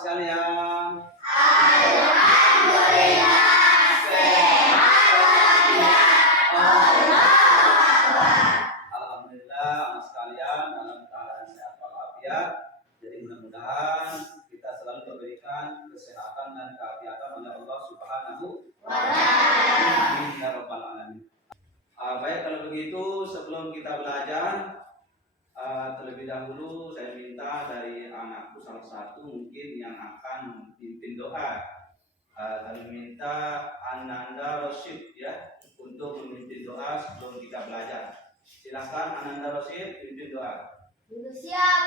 Sekalian, alhamdulillah sekalian dalam keadaan sehat walafiat. Jadi mudah-mudahan kita selalu diberikan kesehatan dan keafiatan oleh Allah Subhanahu wa taala. Ya rabbal alamin. Baik, kalau begitu sebelum kita belajar, terlebih dahulu saya minta dari anakku salah satu mungkin yang akan pimpin doa. Kami minta Ananda Rosyid ya untuk memimpin doa sebelum kita belajar. Silakan Ananda Rosyid pimpin doa. Siap.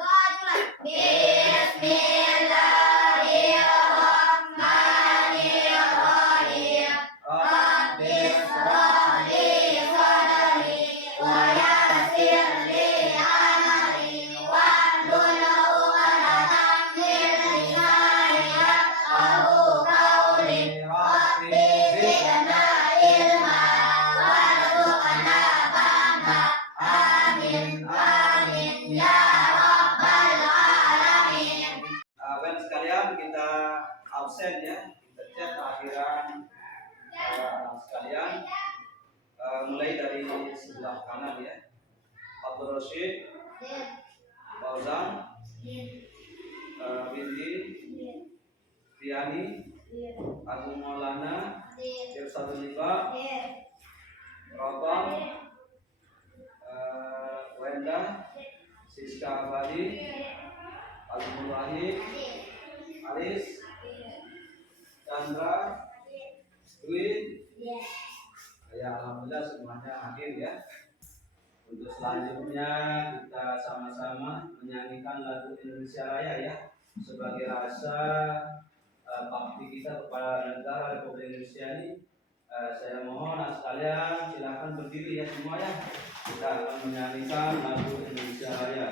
Doa dulu. Bismillahirrahmanirrahim. Rabbi shrah li sadri wa yassir li amri wahlul 'uqdatam min lisani yafqahu qawli. Rabbi zidna ilma warzuqna fahma. Amin ya rabbal alamin. Baik sekalian, kita absen ya, kita cek akhiran sekalian. Mulai dari sebelah kanan ya. Abdul Rosyid, Fauzan, Binti, Riani, Agung Maulana, Irsadul Liba, Robang, Wenda, Siska Abadi, Al Wahid, Aris, Chandra, Dwi. Ya, alhamdulillah semuanya hadir ya. Untuk selanjutnya kita sama-sama menyanyikan lagu Indonesia Raya ya, sebagai rasa bakti kita kepada negara Republik Indonesia ini. Saya mohon sekalian silakan berdiri ya semua ya. Kita akan menyanyikan lagu Indonesia Raya.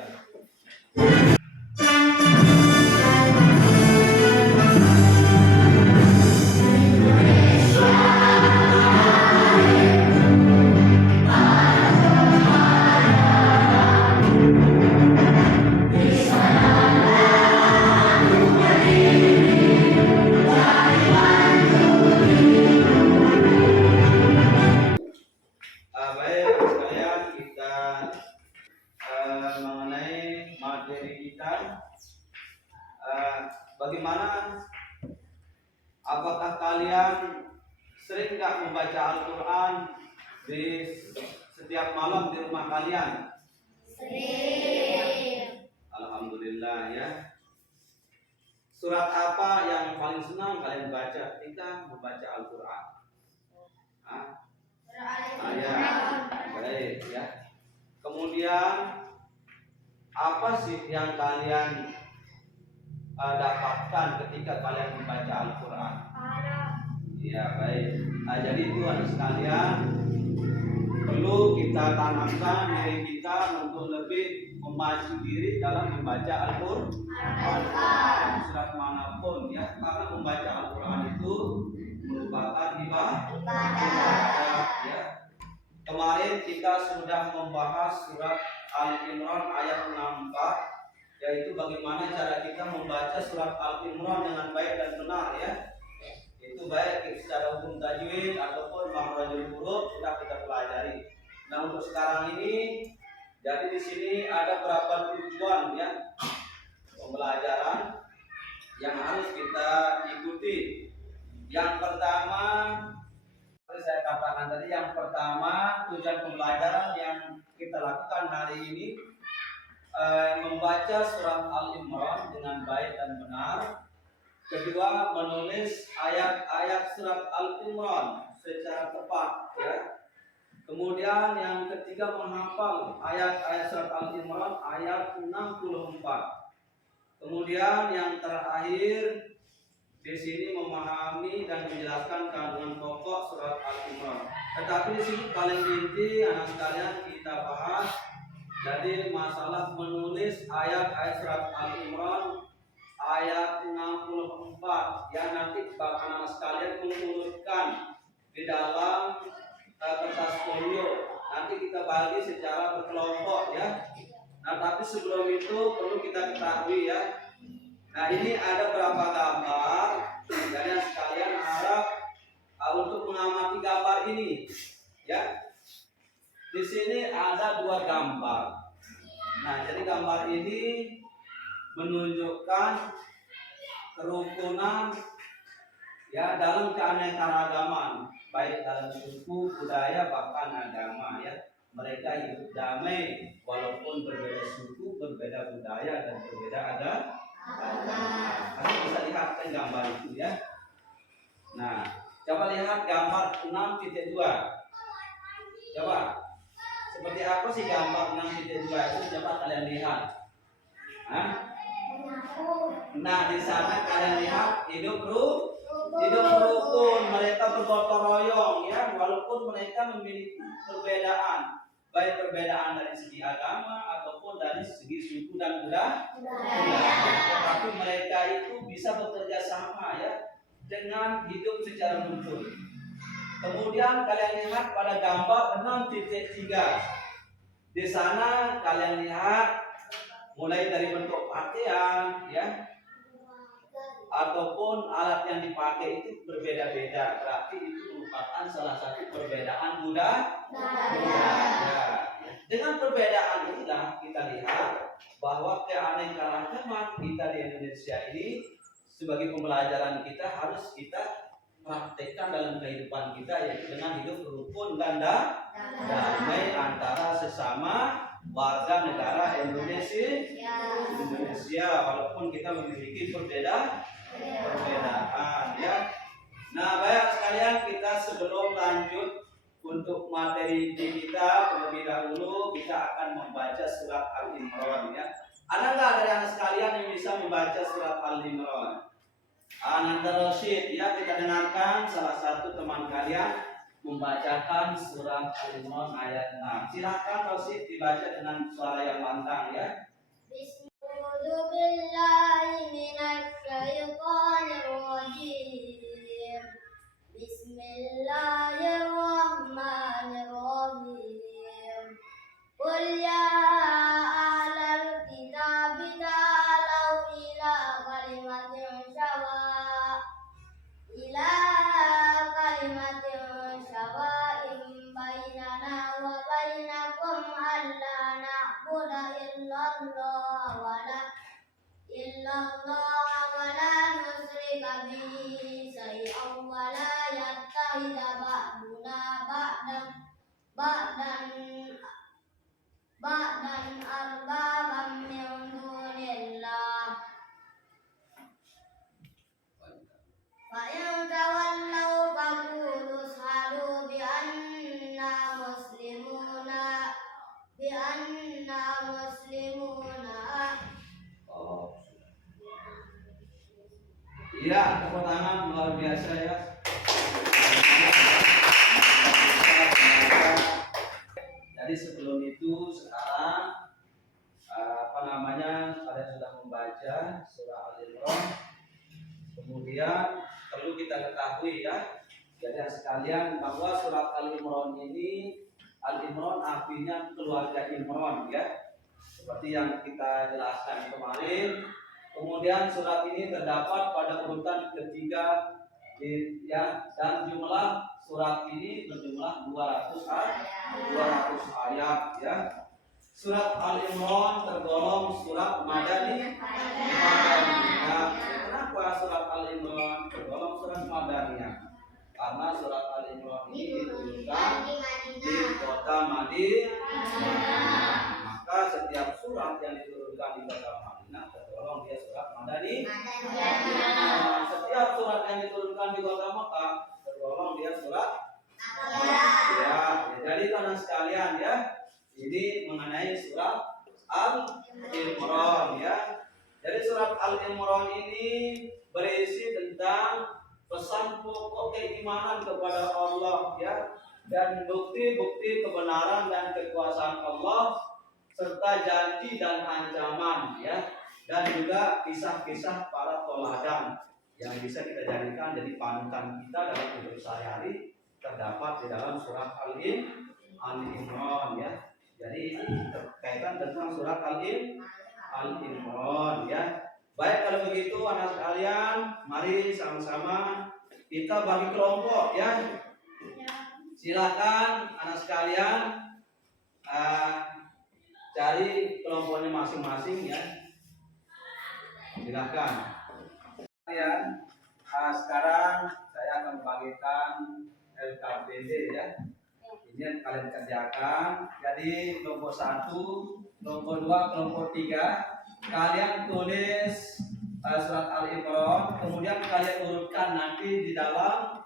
Baik sekalian, kita mengenai materi kita, bagaimana, apakah kalian sering nggak membaca Al-Quran di setiap malam di rumah kalian? Sering. Alhamdulillah ya. Surat apa yang paling senang kalian baca ketika membaca Al-Quran? Baik ya. Kemudian apa sih yang kalian dapatkan ketika kalian membaca Al-Quran? Ya baik. Jadi itu anak sekalian, perlu kita tanamkan diri kita untuk lebih memacu diri dalam membaca Al-Quran. Surat manapun ya, karena membaca Al-Quran itu merupakan ibadah ya. Kemarin kita sudah membahas surat Al-Imran ayat 64, yaitu bagaimana cara kita membaca surat Al-Imran dengan baik dan benar ya. Itu baik secara hukum tajwid ataupun makhrajul huruf sudah kita pelajari. Nah, untuk sekarang ini, jadi di sini ada beberapa tujuan ya pembelajaran yang harus kita ikuti. Yang pertama, seperti saya katakan tadi, yang pertama tujuan pembelajaran yang kita lakukan hari ini membaca surat Al-Imran dengan baik dan benar. Kedua, menulis ayat-ayat surat Al-Imran secara tepat ya. Kemudian yang ketiga, menghafal ayat-ayat surat Al-Imran ayat 64. Kemudian yang terakhir, di sini memahami dan menjelaskan kandungan pokok surat Al-Imran. Tetapi di sini paling inti anak sekalian kita bahas jadi masalah menulis ayat-ayat surat Al-Imran ayat 64 yang nanti bakal anak sekalian mengurutkan di dalam kertas folio. Nanti kita bagi secara berkelompok ya. Nah, tapi sebelum itu perlu kita ketahui ya. Nah, ini ada berapa gambar. Jadi sekalian harap untuk mengamati gambar ini ya. Di sini ada 2 gambar. Nah, jadi gambar ini menunjukkan kerukunan ya dalam keanekaragaman, baik dalam suku, budaya, bahkan agama ya. Mereka hidup damai walaupun berbeda suku, berbeda budaya dan berbeda agama. Nanti bisa lihat gambar itu ya. Nah, coba lihat gambar 6.2. Coba seperti apa sih gambar 6.2 itu? Coba kalian lihat. Nah, di sana kalian lihat hidup rukun, mereka bergotong royong ya, walaupun mereka memiliki perbedaan, baik perbedaan dari segi agama ataupun dari segi suku dan budaya. Tetapi mereka itu bisa bekerja sama ya dengan hidup secara rukun. Kemudian kalian lihat pada gambar 6.3. Di sana kalian lihat mulai dari bentuk pakaian ya ataupun alat yang dipakai itu berbeda-beda, berarti itu merupakan salah satu perbedaan budaya. Dengan perbedaan inilah kita lihat bahwa keanekaragaman kita di Indonesia ini sebagai pembelajaran kita harus kita praktekkan dalam kehidupan kita, yaitu dengan hidup rukun dan damai antara sesama warga negara Indonesia, walaupun kita memiliki perbedaan ya. Nah, baik sekalian, kita sebelum lanjut untuk materi kita terlebih dahulu kita akan membaca surat Al-Imran ya. Ada nggak dari anak sekalian yang bisa membaca surat Al-Imran? Ananda Rosyid ya, kita dengarkan salah satu teman kalian membacakan surat Al-Imran ayat 6. Silakan Rosyid dibaca dengan suara yang lantang ya. Bismillahirrahmanirrahim. Qul ya ahlal kitab ta'alau ila kalimatin syawa'in bainana wa bainakum alla na'budu illallah wa la nusyrika bihi syai'an wa la yattakhidha ba'duna ba'dan arbaban min dunillah. Fa in tawallaw faqulu ashhadu bi anna muslimuna Iya, tepuk tangan luar biasa ya. Jadi sebelum itu sekarang kalian sudah membaca surah Al-Imran. Kemudian perlu kita ketahui ya, jadi sekalian bahwa surat Al-Imran ini, Al-Imran artinya keluarga Imran ya, seperti yang kita jelaskan kemarin. Kemudian surat ini terdapat pada urutan ketiga ya, dan jumlah surat ini berjumlah 200 ayat ya. Surat Al-Imran tergolong surat Madani. Kenapa surat Al-Imran tergolong surat Madaniyah? Karena surat Al-Imran ini diturunkan di kota Madinah. Maka setiap surat yang diturunkan di kota Madinah tergolong dia surat Madani. Setiap surat yang diturunkan di kota Mekah tergolong dia surat ya. Jadi teman sekalian ya, ini mengenai surat Al-Imran ya. Jadi surat Al-Imran ini berisi tentang pesan pokok keimanan kepada Allah ya, dan bukti-bukti kebenaran dan kekuasaan Allah serta janji dan ancaman ya, dan juga kisah-kisah para teladan yang bisa kita jadikan jadi panutan kita dalam hidup sehari-hari, terdapat di dalam surat Al-Imran ya. Jadi ini berkaitan tentang surat Al-Imran ya. Baik, kalau begitu anak sekalian, mari sama-sama kita bagi kelompok ya. Silakan anak sekalian cari kelompoknya masing-masing ya. Silakan. Ya, sekarang saya akan bagikan LKPD ya. Ini yang kalian kerjakan. Jadi kelompok 1, kelompok 2, kelompok 3 kalian tulis surat Al-Imran, kemudian kalian urutkan nanti di dalam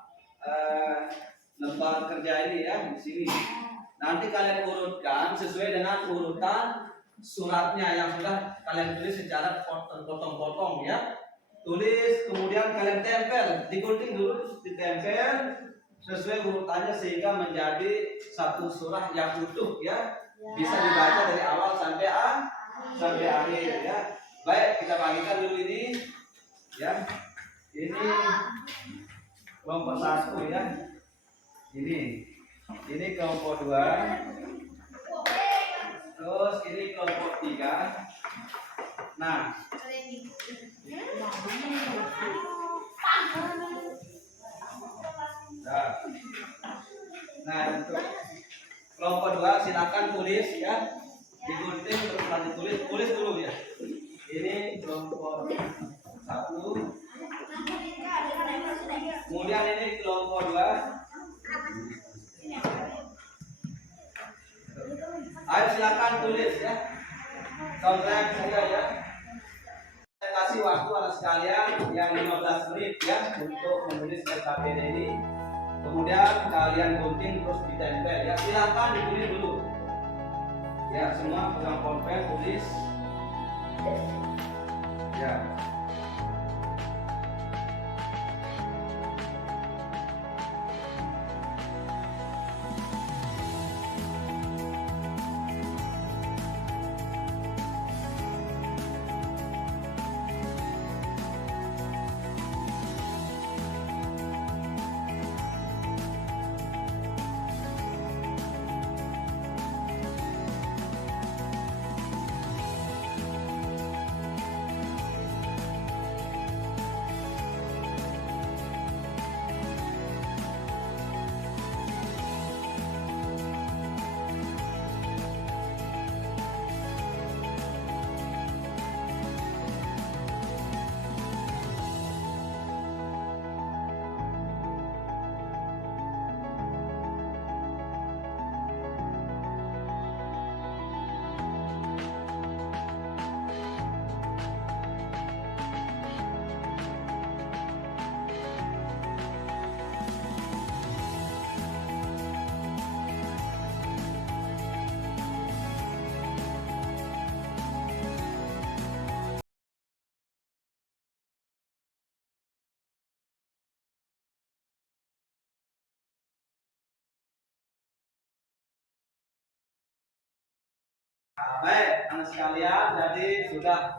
lembar kerja ini ya, di sini. Nanti kalian urutkan sesuai dengan urutan suratnya yang sudah kalian tulis secara potong-potong ya. Tulis, kemudian kalian tempel, digunting dulu, ditempel sesuai urutannya sehingga menjadi satu surah yang utuh ya. Bisa dibaca dari awal sampai akhir ya. Baik, kita bagikan dulu ini ya. Ini kelompok 1 ya. Ini kelompok 2. Terus ini kelompok 3. Nah, untuk kelompok 2 silakan tulis ya. Digunting terus lanjut tulis dulu ya. Ini kelompok 1. Kemudian ini kelompok 2. Ayo silakan tulis ya. Contrek saja ya. Saya kasih waktu anak sekalian yang 15 menit ya untuk menulis LKPD ini. Kemudian kalian gunting terus ditempel ya. Silakan ditulis dulu. Ya, semua pegang pulpen tulis. Ya. Baik, anak sekalian, jadi sudah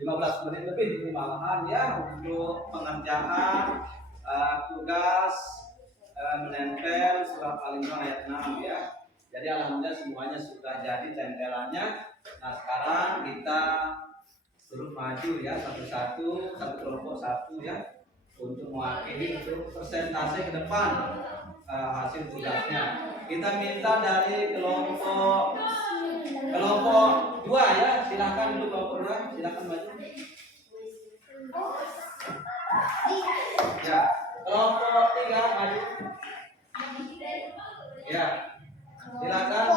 15 menit lebih ini malahan ya untuk pengerjaan tugas menempel surat Al-Imran ayat 6 ya. Jadi alhamdulillah semuanya sudah jadi tempelannya. Nah, sekarang kita suruh maju ya satu-satu, satu kelompok satu ya, untuk mewakili untuk persentase ke depan hasil tugasnya. Kita minta dari kelompok 2 ya, silakan dulu kelompok 2, silakan maju. Ya, kelompok 3 maju. Ya, silakan.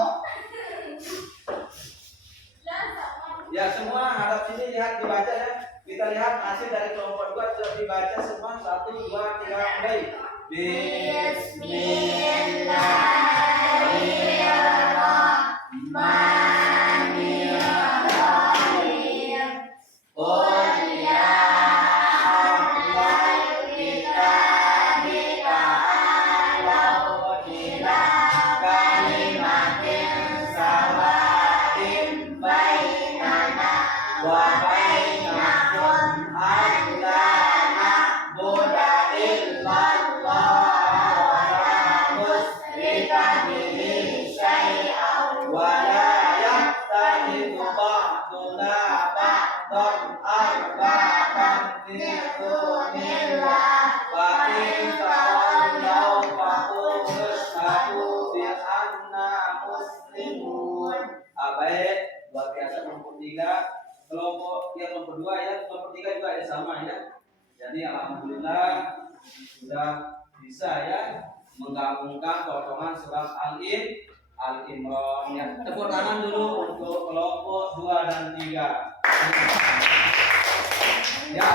Ya, semua hadap sini, lihat dibaca ya. Kita lihat hasil dari kelompok 2 sudah dibaca semua. 1, 2, 3, mulai. Bismillahirrahmanirrahim. dunillah Fa in tawallaw faqul asyhadu bi anna muslimun. Baik, luar biasa kelompok 3. Kelompok yang kelompok 2 ya, kelompok 3 juga ada sama ya. Jadi alhamdulillah sudah bisa ya menggabungkan potongan surat Al-Imran ya. Tepuk tangan dulu untuk kelompok 2 dan 3. Ya.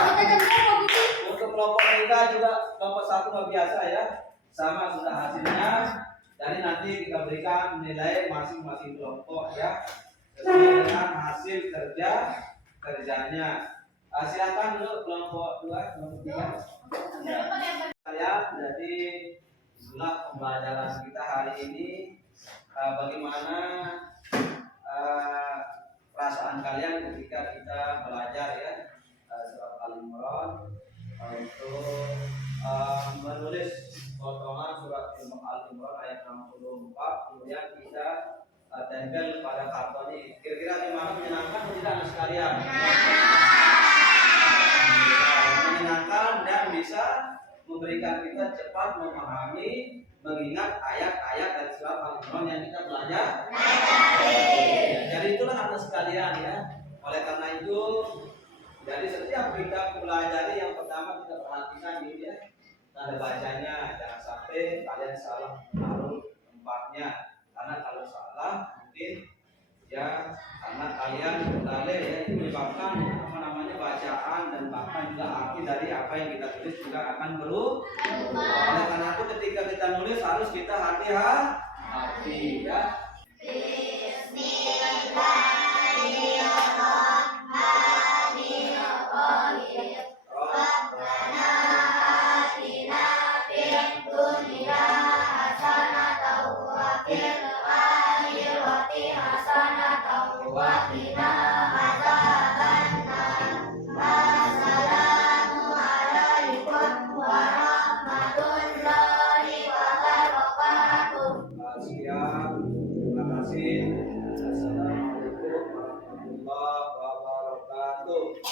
Untuk kelompok 3 juga kelompok 1 luar biasa ya. Sama sudah hasilnya. Jadi nanti kita berikan nilai masing-masing kelompok ya. Sesuai dengan hasil kerjanya. Silakan dulu kelompok 2, kelompok 3. Ya, jadi itulah pembelajaran kita hari ini. Bagaimana perasaan kalian ketika kita belajar ya surat Al-Imran untuk menulis potongan surat Al-Imran ayat 64, kemudian kita tempel pada kartonnya. Kira-kira gimana, menyenangkan atau tidak anak sekalian? Menyenangkan dan bisa memberikan kita cepat memahami, mengingat ayat-ayat dari surat Al-Imran yang kita belajar. Jadi itulah anak sekalian ya. Oleh karena itu, jadi setiap kita pelajari yang pertama kita perhatikan ini ya, tanda bacanya, jangan sampai kalian salah menaruh tempatnya. Karena kalau salah mungkin ya karena kalian lalai ya, itu menyebabkan bacaan dan bahkan juga arti dari apa yang kita tulis juga akan berubah. Oleh karena itu ketika kita nulis harus kita hati-hati ya. Bismillahirrahmanirrahim. Rabbana atina fid dunya hasanatan wa fil akhirati hasanatan wa qina adzabannar. Assalamu alaikum warahmatullahi wabarakatuh. Siap, terima kasih. Assalamualaikum warahmatullahi wabarakatuh.